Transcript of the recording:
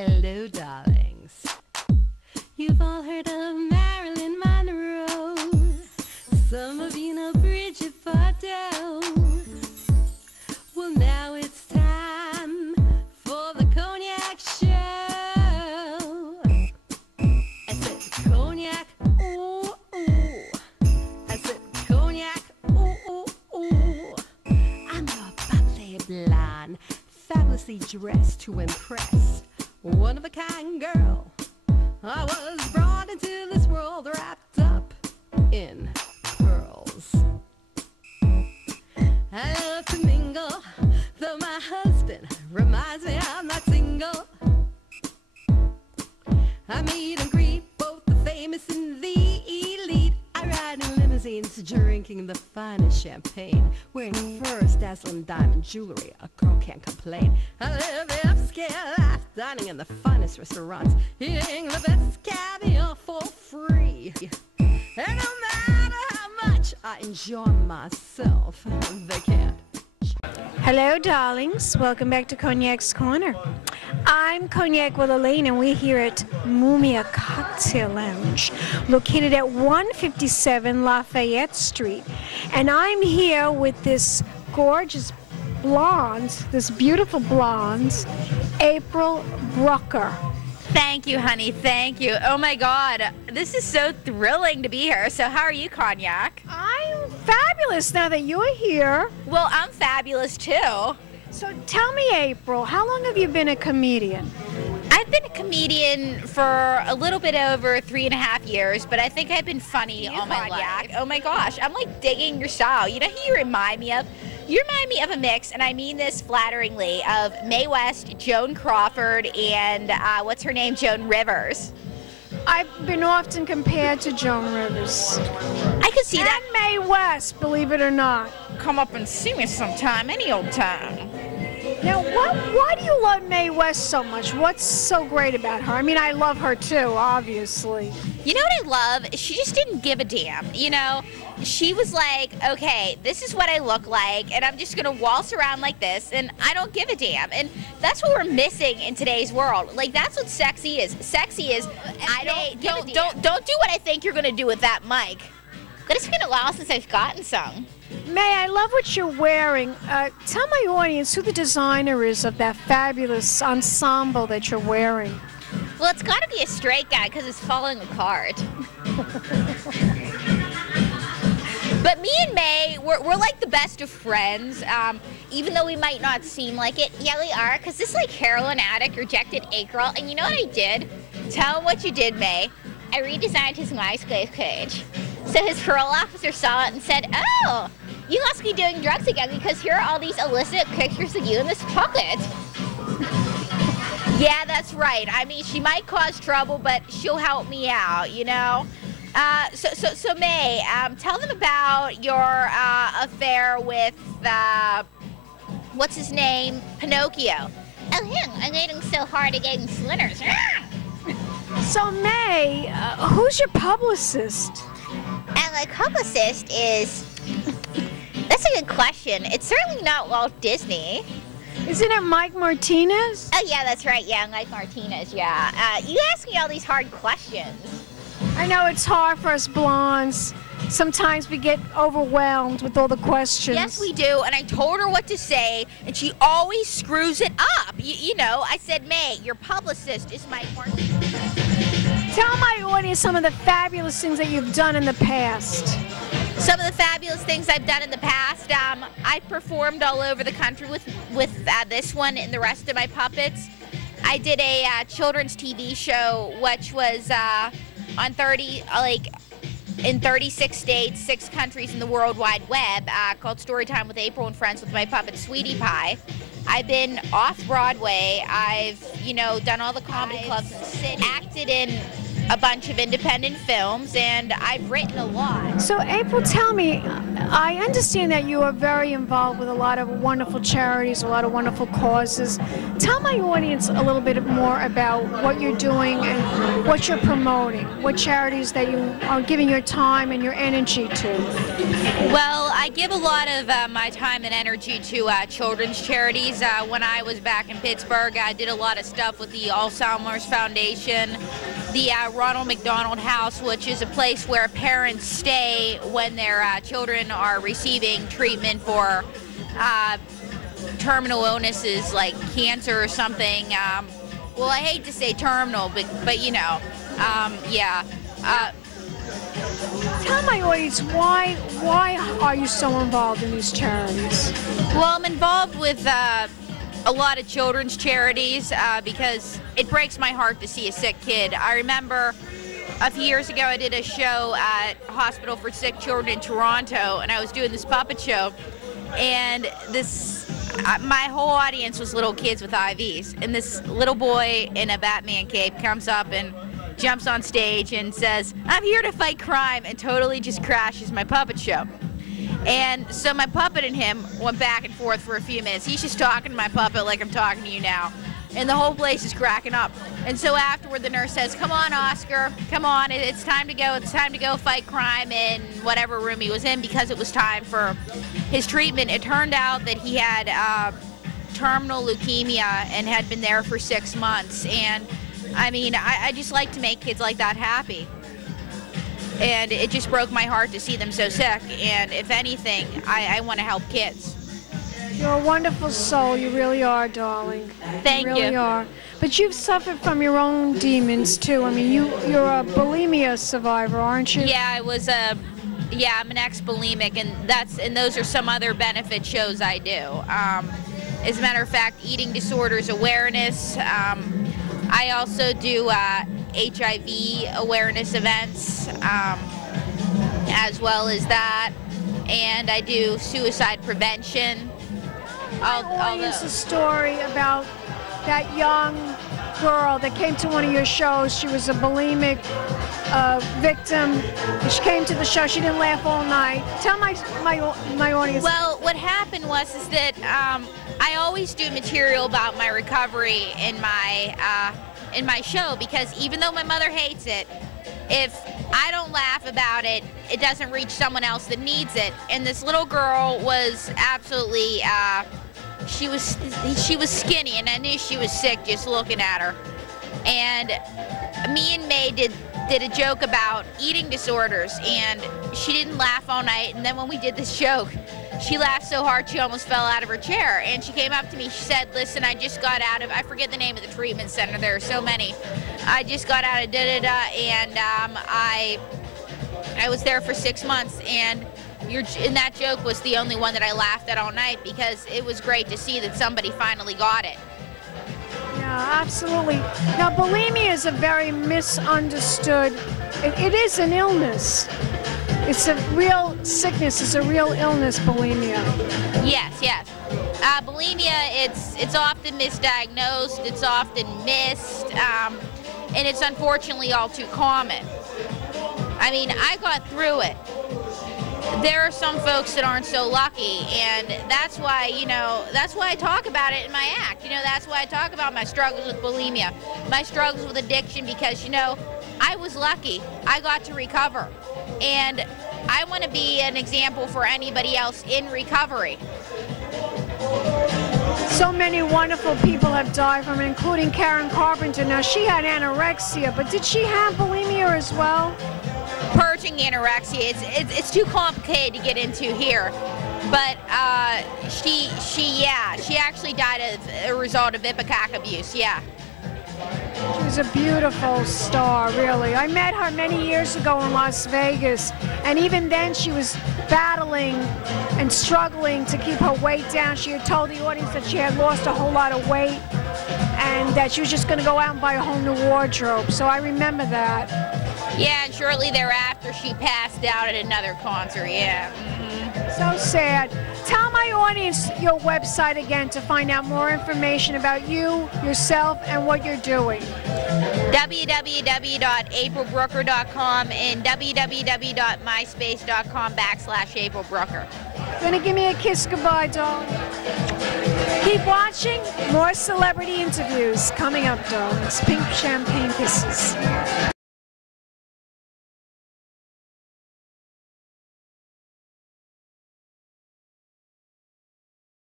Hello, darlings. You've all heard of Marilyn Monroe. Some of you know Bridget Bardot. Well, now it's time for the Cognac Show. I said cognac, ooh, ooh. I said cognac, ooh, ooh, ooh. I'm a bubbly blonde, fabulously dressed to impress. One-of-a-kind girl. I was brought into this world wrapped up in pearls. I love to mingle, though my husband reminds me I'm not single. I meet and greet both the famous and the elite. I ride in limousines, drinking the finest champagne, wearing furs, dazzling diamond jewelry. A girl can't complain. I live the upscale life, dining in the finest restaurants, eating the best caviar for free. And no matter how much I enjoy myself, they can't. Hello, darlings. Welcome back to Cognac's Corner. I'm Cognac Wellerlane, and we're here at Moomia Cocktail Lounge, located at 157 Lafayette Street. And I'm here with this gorgeous blonde, this beautiful blonde, April Brucker. Thank you, honey. Thank you. Oh my God, this is so thrilling to be here. So how are you, Cognac? I'm fabulous now that you're here. Well, I'm fabulous too. So tell me, April, how long have you been a comedian? I've been a comedian for a little bit over 3.5 years, but I think I've been funny all my life. Oh my gosh, I'm like digging your style. You know who you remind me of? You remind me of a mix, and I mean this flatteringly, of Mae West, Joan Crawford, and what's her name, Joan Rivers. I've been often compared to Joan Rivers. I could see that. And Mae West, believe it or not. Come up and see me sometime, any old time. Now, why do you love Mae West so much? What's so great about her? I mean, I love her too, obviously. You know what I love? She just didn't give a damn, you know? She was like, okay, this is what I look like, and I'm just gonna waltz around like this, and I don't give a damn. And that's what we're missing in today's world. Like, that's what sexy is. Sexy is, don't do what I think you're gonna do with that mic. But it's been a while since I've gotten some. May, I love what you're wearing. Tell my audience who the designer is of that fabulous ensemble that you're wearing. Well, it's got to be a straight guy because it's falling apart. But me and May, we're like the best of friends, even though we might not seem like it. Yeah, we are, because this like heroin addict rejected April, and you know what I did? Tell him what you did, May. I redesigned his MySpace page. So his parole officer saw it and said, oh, you must be doing drugs again because here are all these illicit pictures of you in this pocket. Yeah, that's right. I mean, she might cause trouble, but she'll help me out, you know? So May, tell them about your affair with, what's his name? Pinocchio. Oh, him. I'm waiting so hard to get splinters. So May, who's your publicist? And my publicist is... That's a good question. It's certainly not Walt Disney. Isn't it Mike Martinez? Oh, yeah, that's right. Yeah, Mike Martinez, yeah. You ask me all these hard questions. I know it's hard for us blondes. Sometimes we get overwhelmed with all the questions. Yes, we do, and I told her what to say, and she always screws it up. You know, I said, May, your publicist is Mike Martinez. Tell my audience some of the fabulous things that you've done in the past. Some of the fabulous things I've done in the past, I performed all over the country with this one and the rest of my puppets. I did a children's TV show, which was on in 36 states, 6 countries in the World Wide Web, called Storytime with April and Friends with my puppet Sweetie Pie. I've been off Broadway. I've, you know, done all the comedy clubs and acted in a bunch of independent films, and I've written a lot. So April, tell me, I understand that you are very involved with a lot of wonderful charities, a lot of wonderful causes. Tell my audience a little bit more about what you're doing and what you're promoting, what charities that you are giving your time and your energy to. Well, I give a lot of my time and energy to children's charities. When I was back in Pittsburgh, I did a lot of stuff with the Alzheimer's Foundation, the Ronald McDonald House, which is a place where parents stay when their children are receiving treatment for terminal illnesses like cancer or something. Well, I hate to say terminal, but you know, yeah. Tell my audience, why are you so involved in these charities? Well, I'm involved with a lot of children's charities because it breaks my heart to see a sick kid. I remember a few years ago I did a show at Hospital for Sick Children in Toronto, and I was doing this puppet show, and my whole audience was little kids with IVs, and this little boy in a Batman cape comes up and jumps on stage and says, "I'm here to fight crime," and totally just crashes my puppet show. And so my puppet and him went back and forth for a few minutes. He's just talking to my puppet like I'm talking to you now. And the whole place is cracking up. And so afterward, the nurse says, "Come on, Oscar, come on, it's time to go. It's time to go fight crime," in whatever room he was in, because it was time for his treatment. It turned out that he had terminal leukemia and had been there for 6 months. And I mean, I just like to make kids like that happy. And it just broke my heart to see them so sick. And if anything, I want to help kids. You're a wonderful soul. You really are, darling. Thank you. You really are. But you've suffered from your own demons, too. I mean, you're a bulimia survivor, aren't you? Yeah, I'm an ex-bulimic, and those are some other benefit shows I do. As a matter of fact, eating disorders awareness. I also do HIV awareness events, as well as that, and I do suicide prevention. It's a story about that young girl that came to one of your shows. She was a bulimic victim. She came to the show. She didn't laugh all night. Tell my audience. Well, what happened was that I always do material about my recovery in my show, because even though my mother hates it, if I don't laugh about it, it doesn't reach someone else that needs it. And this little girl was absolutely, she was skinny, and I knew she was sick just looking at her. And me and May did a joke about eating disorders, and she didn't laugh all night. And then when we did this joke, she laughed so hard she almost fell out of her chair. And she came up to me, she said, "Listen, I just got out of," I forget the name of the treatment center, there are so many. "I just got out of da-da-da, and I was there for 6 months." And that joke was the only one that I laughed at all night, because it was great to see that somebody finally got it. Yeah, absolutely. Now, bulimia is a very misunderstood, it is an illness. It's a real sickness, it's a real illness, bulimia. Yes. Bulimia, it's often misdiagnosed, it's often missed, and it's unfortunately all too common. I mean, I got through it. There are some folks that aren't so lucky, and that's why I talk about it in my act. That's why I talk about my struggles with bulimia, my struggles with addiction, because, I was lucky. I got to recover. And I want to be an example for anybody else in recovery. So many wonderful people have died from it, including Karen Carpenter. Now, she had anorexia, but did she have bulimia as well? Purging anorexia, it's too complicated to get into here. But she actually died as a result of Ipecac abuse, yeah. She was a beautiful star, really. I met her many years ago in Las Vegas, and even then she was battling and struggling to keep her weight down. She had told the audience that she had lost a whole lot of weight and that she was just going to go out and buy a whole new wardrobe. So I remember that. Yeah, and shortly thereafter she passed out at another concert, yeah. So sad. Tell my audience your website again to find out more information about you, yourself, and what you're doing. www.aprilbrucker.com and www.myspace.com/aprilbrucker. Gonna give me a kiss goodbye, darling. Keep watching. More celebrity interviews coming up, darlings. Pink champagne kisses.